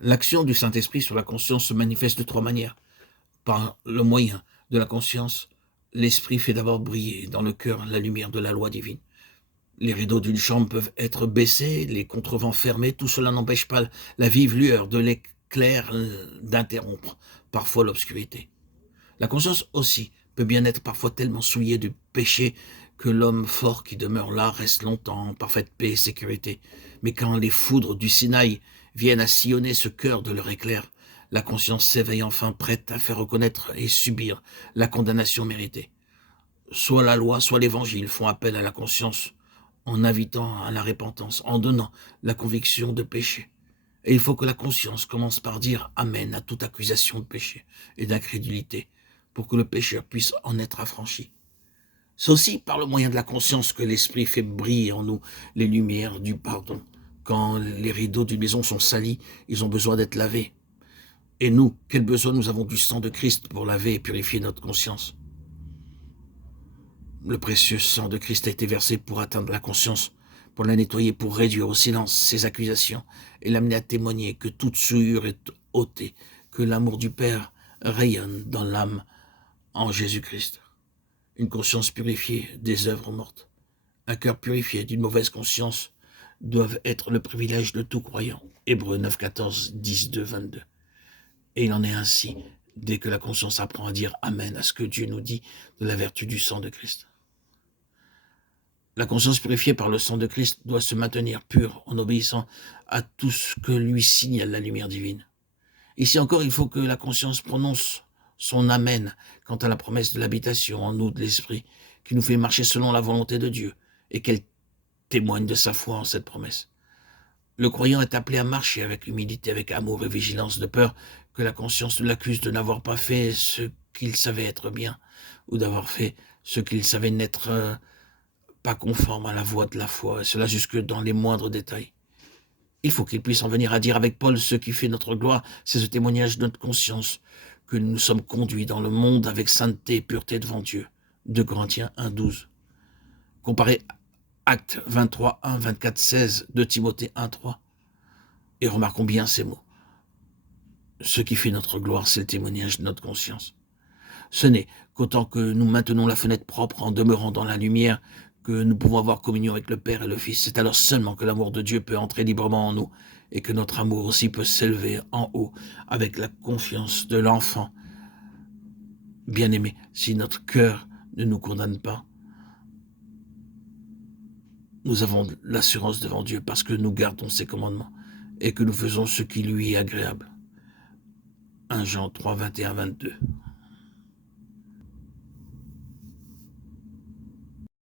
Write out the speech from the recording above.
L'action du Saint-Esprit sur la conscience se manifeste de trois manières. Par le moyen de la conscience, l'Esprit fait d'abord briller dans le cœur la lumière de la loi divine. Les rideaux d'une chambre peuvent être baissés, les contrevents fermés, tout cela n'empêche pas la vive lueur de l'éclair d'interrompre parfois l'obscurité. La conscience aussi peut bien être parfois tellement souillée du péché que l'homme fort qui demeure là reste longtemps en parfaite paix et sécurité. Mais quand les foudres du Sinaï viennent à sillonner ce cœur de leur éclair, la conscience s'éveille enfin prête à faire reconnaître et subir la condamnation méritée. Soit la loi, soit l'évangile font appel à la conscience en invitant à la repentance, en donnant la conviction de péché. Et il faut que la conscience commence par dire Amen à toute accusation de péché et d'incrédulité, pour que le pécheur puisse en être affranchi. C'est aussi par le moyen de la conscience que l'Esprit fait briller en nous les lumières du pardon. Quand les rideaux d'une maison sont salis, ils ont besoin d'être lavés. Et nous, quel besoin nous avons du sang de Christ pour laver et purifier notre conscience. Le précieux sang de Christ a été versé pour atteindre la conscience, pour la nettoyer, pour réduire au silence ses accusations et l'amener à témoigner que toute souillure est ôtée, que l'amour du Père rayonne dans l'âme en Jésus-Christ. Une conscience purifiée des œuvres mortes, un cœur purifié d'une mauvaise conscience doivent être le privilège de tout croyant. Hébreux 9, 14, 10, 2, 22. Et il en est ainsi dès que la conscience apprend à dire Amen à ce que Dieu nous dit de la vertu du sang de Christ. La conscience purifiée par le sang de Christ doit se maintenir pure en obéissant à tout ce que lui signale la lumière divine. Ici encore, il faut que la conscience prononce son Amen quant à la promesse de l'habitation en nous de l'Esprit, qui nous fait marcher selon la volonté de Dieu, et qu'elle témoigne de sa foi en cette promesse. Le croyant est appelé à marcher avec humilité, avec amour et vigilance, de peur que la conscience l'accuse de n'avoir pas fait ce qu'il savait être bien, ou d'avoir fait ce qu'il savait n'être pas conforme à la voie de la foi, et cela jusque dans les moindres détails. Il faut qu'il puisse en venir à dire avec Paul ce qui fait notre gloire, c'est ce témoignage de notre conscience, que nous sommes conduits dans le monde avec sainteté et pureté devant Dieu. 2 Corinthiens 1, 12. Comparez Actes 23, 1, 24, 16, 2 Timothée 1, 3. Et remarquons bien ces mots. Ce qui fait notre gloire, c'est le témoignage de notre conscience. Ce n'est qu'autant que nous maintenons la fenêtre propre en demeurant dans la lumière que nous pouvons avoir communion avec le Père et le Fils. C'est alors seulement que l'amour de Dieu peut entrer librement en nous et que notre amour aussi peut s'élever en haut avec la confiance de l'enfant. Bien-aimé, si notre cœur ne nous condamne pas, nous avons l'assurance devant Dieu parce que nous gardons ses commandements et que nous faisons ce qui lui est agréable. 1 Jean 3, 21, 22.